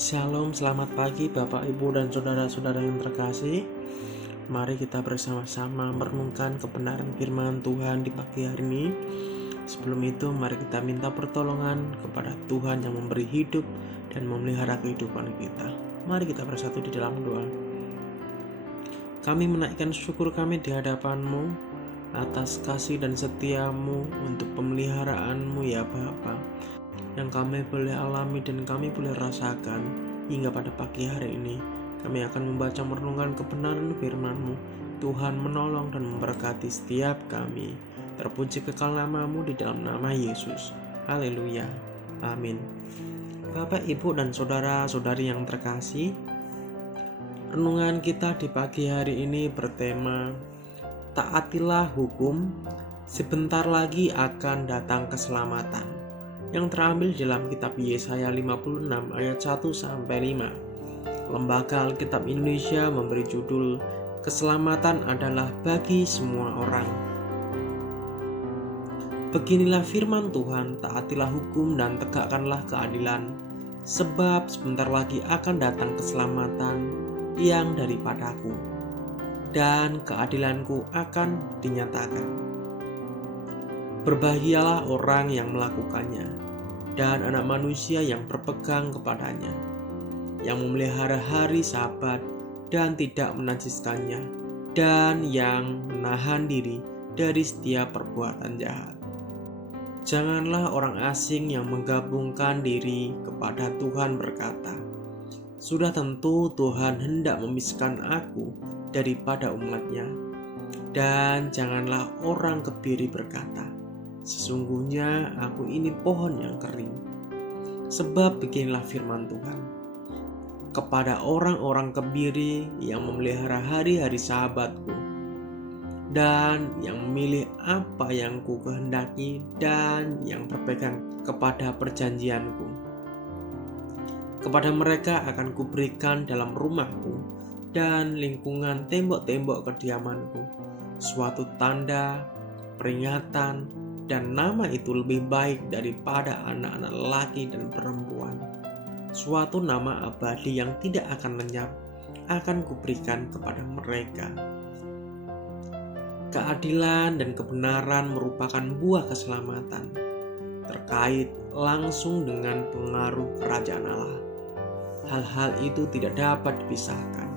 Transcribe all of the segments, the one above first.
Shalom, selamat pagi Bapak, Ibu, dan saudara-saudara yang terkasih. Mari kita bersama-sama merenungkan kebenaran firman Tuhan di pagi hari ini. Sebelum itu, mari kita minta pertolongan kepada Tuhan yang memberi hidup dan memelihara kehidupan kita. Mari kita bersatu di dalam doa. Kami menaikkan syukur kami di hadapan-Mu atas kasih dan setia-Mu untuk pemeliharaanmu ya Bapa, yang kami boleh alami dan kami boleh rasakan hingga pada pagi hari ini. Kami akan membaca merenungkan kebenaran firman-Mu. Tuhan menolong dan memberkati setiap kami. Terpuji kekal nama-Mu di dalam nama Yesus. Haleluya. Amin. Bapak, Ibu, dan saudara-saudari yang terkasih, renungan kita di pagi hari ini bertema taatilah hukum, sebentar lagi akan datang keselamatan, yang terambil dalam kitab Yesaya 56 ayat 1-5. Lembaga Alkitab Indonesia memberi judul Keselamatan adalah bagi semua orang. Beginilah firman Tuhan, taatilah hukum dan tegakkanlah keadilan, sebab sebentar lagi akan datang keselamatan yang daripadaku, dan keadilanku akan dinyatakan. Berbahagialah orang yang melakukannya, dan anak manusia yang berpegang kepadanya, yang memelihara hari Sabat dan tidak menajiskannya, dan yang menahan diri dari setiap perbuatan jahat. Janganlah orang asing yang menggabungkan diri kepada Tuhan berkata, "Sudah tentu Tuhan hendak memisahkan aku daripada umatnya." Dan janganlah orang kebiri berkata, "Sesungguhnya aku ini pohon yang kering." Sebab beginilah firman Tuhan, kepada orang-orang kebiri yang memelihara hari-hari Sabatku, dan yang memilih apa yang ku kehendaki, dan yang berpegang kepada perjanjianku, kepada mereka akan kuberikan dalam rumahku dan lingkungan tembok-tembok kediamanku suatu tanda, peringatan, dan nama itu lebih baik daripada anak-anak lelaki dan perempuan. Suatu nama abadi yang tidak akan lenyap akan kuberikan kepada mereka. Keadilan dan kebenaran merupakan buah keselamatan, terkait langsung dengan pengaruh kerajaan Allah. Hal-hal itu tidak dapat dipisahkan.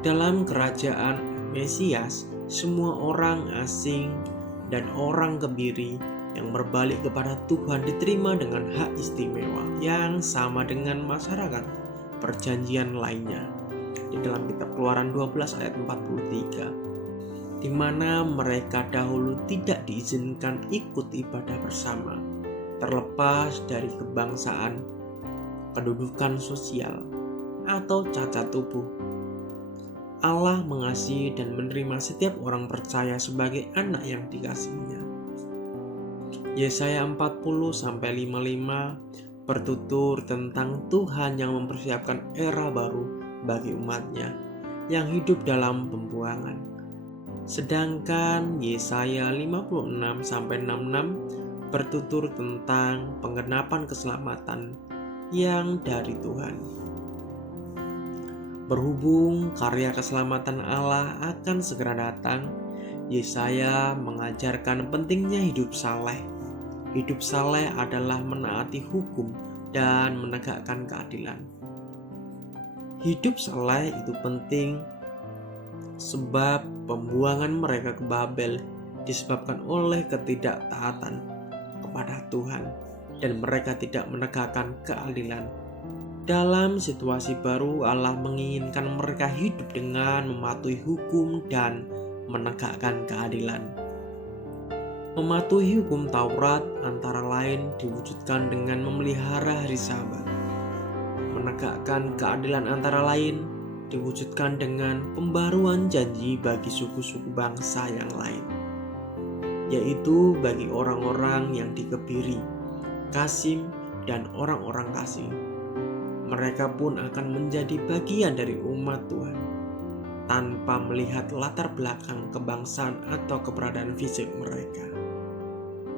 Dalam kerajaan Mesias, semua orang asing dan orang kebiri yang berbalik kepada Tuhan diterima dengan hak istimewa yang sama dengan masyarakat perjanjian lainnya. Di dalam kitab Keluaran 12 ayat 43, di mana mereka dahulu tidak diizinkan ikut ibadah bersama, terlepas dari kebangsaan, kedudukan sosial, atau cacat tubuh. Allah mengasihi dan menerima setiap orang percaya sebagai anak yang dikasihinya. Yesaya 40-55 bertutur tentang Tuhan yang mempersiapkan era baru bagi umatnya yang hidup dalam pembuangan. Sedangkan Yesaya 56-66 bertutur tentang penggenapan keselamatan yang dari Tuhan. Berhubung karya keselamatan Allah akan segera datang, Yesaya mengajarkan pentingnya hidup saleh. Hidup saleh adalah menaati hukum dan menegakkan keadilan. Hidup saleh itu penting sebab pembuangan mereka ke Babel disebabkan oleh ketidaktaatan kepada Tuhan, dan mereka tidak menegakkan keadilan. Dalam situasi baru, Allah menginginkan mereka hidup dengan mematuhi hukum dan menegakkan keadilan. Mematuhi hukum Taurat antara lain diwujudkan dengan memelihara hari Sabat. Menegakkan keadilan antara lain diwujudkan dengan pembaruan janji bagi suku-suku bangsa yang lain, yaitu bagi orang-orang yang dikebiri, Kasim, dan orang-orang Kasih. Mereka pun akan menjadi bagian dari umat Tuhan, tanpa melihat latar belakang kebangsaan atau keberadaan fisik mereka.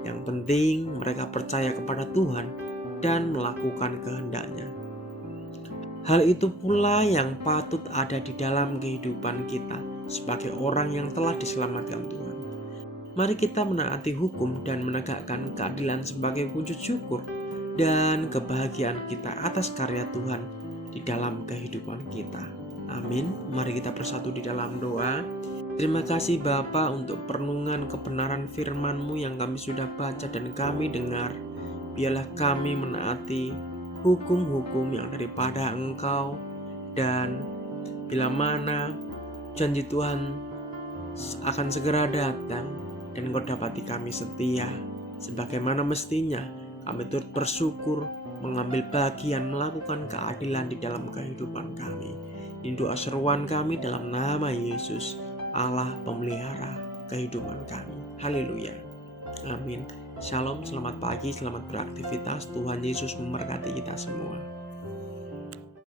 Yang penting mereka percaya kepada Tuhan dan melakukan kehendaknya. Hal itu pula yang patut ada di dalam kehidupan kita sebagai orang yang telah diselamatkan Tuhan. Mari kita menaati hukum dan menegakkan keadilan sebagai wujud syukur dan kebahagiaan kita atas karya Tuhan di dalam kehidupan kita. Amin. Mari kita bersatu di dalam doa. Terima kasih Bapa untuk perenungan kebenaran firman-Mu yang kami sudah baca dan kami dengar. Biarlah kami menaati hukum-hukum yang daripada Engkau, dan bila mana janji Tuhan akan segera datang dan Engkau dapati kami setia sebagaimana mestinya, kami turut bersyukur mengambil bagian melakukan keadilan di dalam kehidupan kami. Ini doa seruan kami dalam nama Yesus, Allah pemelihara kehidupan kami. Haleluya. Amin. Shalom, selamat pagi, selamat beraktivitas. Tuhan Yesus memberkati kita semua.